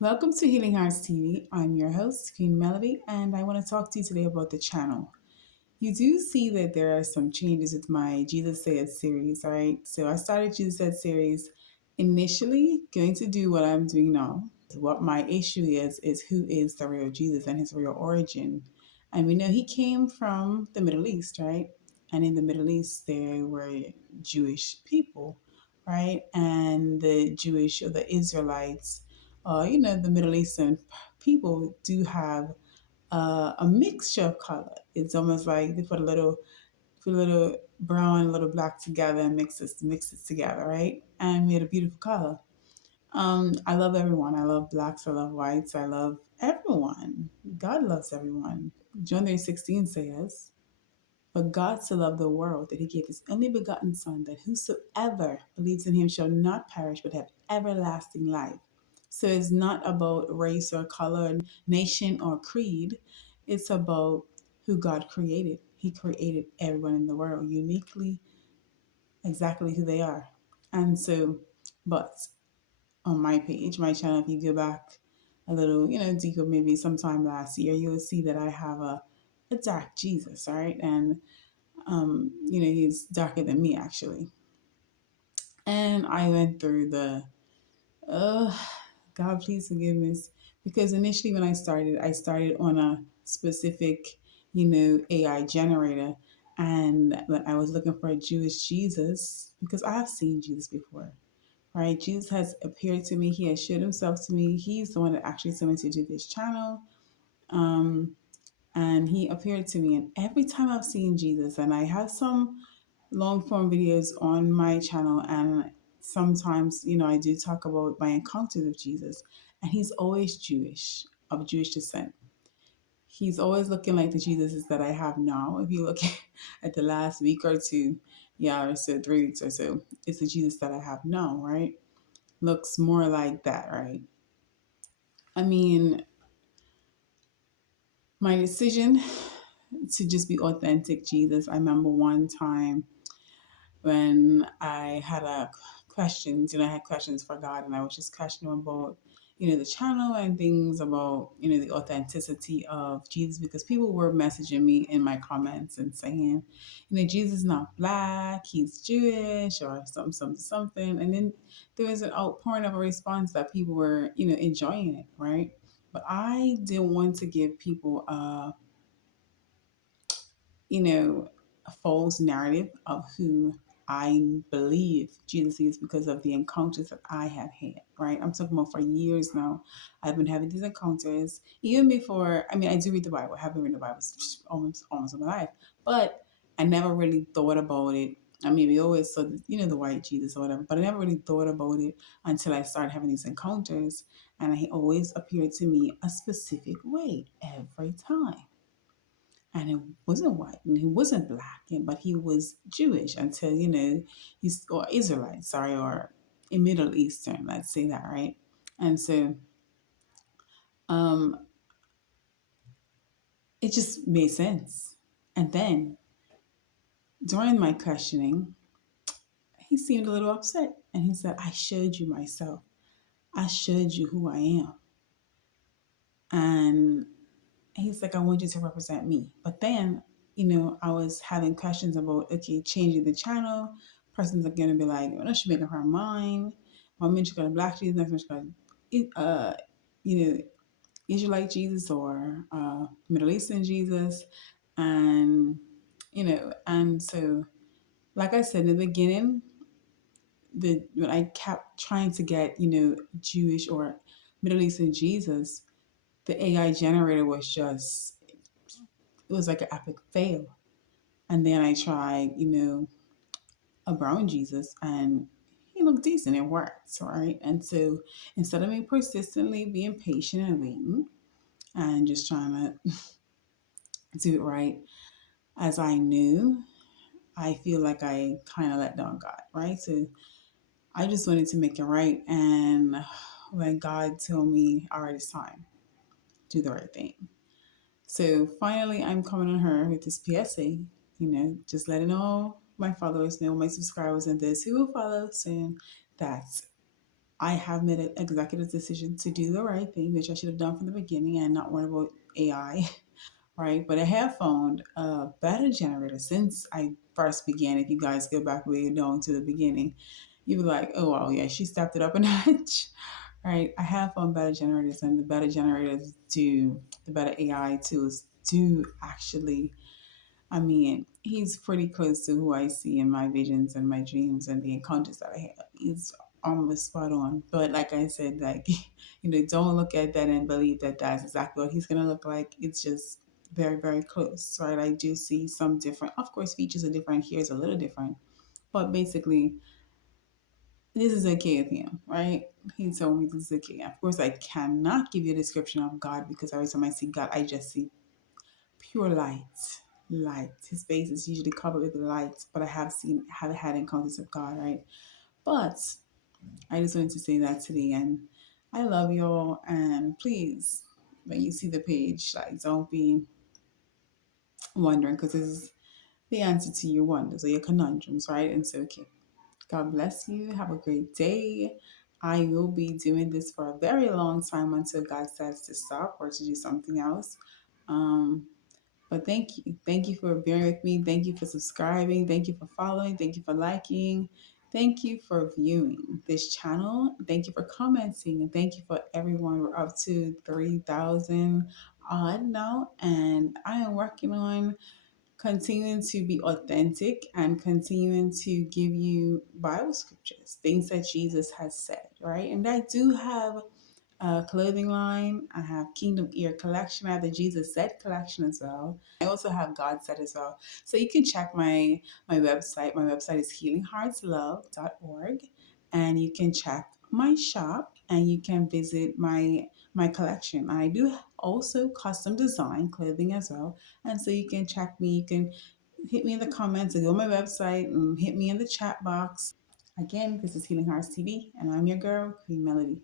Welcome to Healing Hearts TV. I'm your host, Queen Melody, and I want to talk to you today about the channel. You do see that there are some changes with my Jesus Said series, right? So I started Jesus Said series initially going to do what I'm doing now. What my issue is who is the real Jesus and his real origin. And we know he came from the Middle East, right? And in the Middle East, there were Jewish people, right? And the Jewish or the Israelites, the Middle Eastern people do have a mixture of color. It's almost like they put a little brown, a little black together and mix it together, right? And made a beautiful color. I love everyone. I love blacks. I love whites. I love everyone. God loves everyone. John 3:16 says, "But God so loved the world that he gave his only begotten Son, that whosoever believes in him shall not perish but have everlasting life." So it's not about race or color, nation or creed. It's about who God created. He created everyone in the world uniquely, exactly who they are. And so, but on my page, my channel, if you go back a little, deeper, maybe sometime last year, you'll see that I have a dark Jesus, right? And he's darker than me actually. And I went through uh, God, please forgive me, because initially when I started on a specific, AI generator, and when I was looking for a Jewish Jesus because I have seen Jesus before, right? Jesus has appeared to me. He has showed himself to me. He's the one that actually sent me to do this channel. Um, and he appeared to me. And every time I've seen Jesus, and I have some long form videos on my channel, and sometimes, I do talk about my encounters with Jesus, and he's always Jewish, of Jewish descent. He's always looking like the Jesus that I have now. If you look at the last week or two, yeah, or so 3 weeks or so, it's the Jesus that I have now, right? Looks more like that, right? I mean, my decision to just be authentic Jesus. I remember one time when I had questions, I had questions for God, and I was just questioning about, the channel and things about, the authenticity of Jesus, because people were messaging me in my comments and saying, Jesus is not black, he's Jewish or something. And then there was an outpouring of a response that people were, enjoying it, right? But I didn't want to give people you know, a false narrative of who I believe Jesus is because of the encounters that I have had, right? I'm talking about for years now. I've been having these encounters even before. I mean, I do read the Bible. I have been reading the Bible almost all my life, but I never really thought about it. I mean, we always saw, the white Jesus or whatever, but I never really thought about it until I started having these encounters, and he always appeared to me a specific way every time, and he wasn't white and he wasn't black, but he was Jewish until, he's, or Israelite, sorry, or in Middle Eastern, let's say that, right? And so um, it just made sense. And then during my questioning, he seemed a little upset and he said, "I showed you myself. I showed you who I am." And he's like, "I want you to represent me." But then, I was having questions about, okay, changing the channel. Persons are going to be like, "Oh, no, she's making her mind. One minute she's got a black Jesus, next minute she's got, you know, Israelite Jesus or Middle Eastern Jesus." And, and so, like I said in the beginning, when I kept trying to get, Jewish or Middle Eastern Jesus, the AI generator was just, it was like an epic fail. And then I tried, a brown Jesus, and he looked decent. It worked, right? And so instead of me persistently being patient and waiting and just trying to do it right as I knew, I feel like I kind of let down God, right? So I just wanted to make it right. And when God told me, all right, it's time, do the right thing. So finally, I'm coming on her with this PSA, just letting all my followers know, my subscribers, and those who will follow soon, that I have made an executive decision to do the right thing, which I should have done from the beginning and not worry about AI, right? But I have found a better generator since I first began. If you guys go back way down to the beginning, you'd be like, oh, wow, yeah, she stepped it up a notch, right? I have found better generators, and the better generators do, the better AI tools do actually. I mean, he's pretty close to who I see in my visions and my dreams and the encounters that I have. He's almost spot on. But like I said, like, don't look at that and believe that that's exactly what he's going to look like. It's just very, very close, right? I do see some different, of course, features are different. Here's a little different. But basically, this is okay with him, right? He told me this is okay. Of course, I cannot give you a description of God because every time I see God, I just see pure light. Light. His face is usually covered with light, but I have had encounters of God, right? But I just wanted to say that today, and I love y'all. And please, when you see the page, like, don't be wondering because this is the answer to your wonders or your conundrums, right? And so, okay. God bless you. Have a great day. I will be doing this for a very long time until God says to stop or to do something else. Um, But thank you. Thank you for bearing with me. Thank you for subscribing. Thank you for following. Thank you for liking. Thank you for viewing this channel. Thank you for commenting. And thank you for everyone. We're up to 3,000 odd now. And I am working on continuing to be authentic and continuing to give you Bible scriptures, things that Jesus has said, right? And I do have clothing line. I have Kingdom Ear collection. I have the Jesus Said collection as well. I also have God Said as well. So you can check my website. My website is healingheartslove.org, and you can check my shop and you can visit my collection. I do also custom design clothing as well, and so you can check me. You can hit me in the comments or go on my website and hit me in the chat box. Again, this is Healing Hearts TV, and I'm your girl, Queen Melody.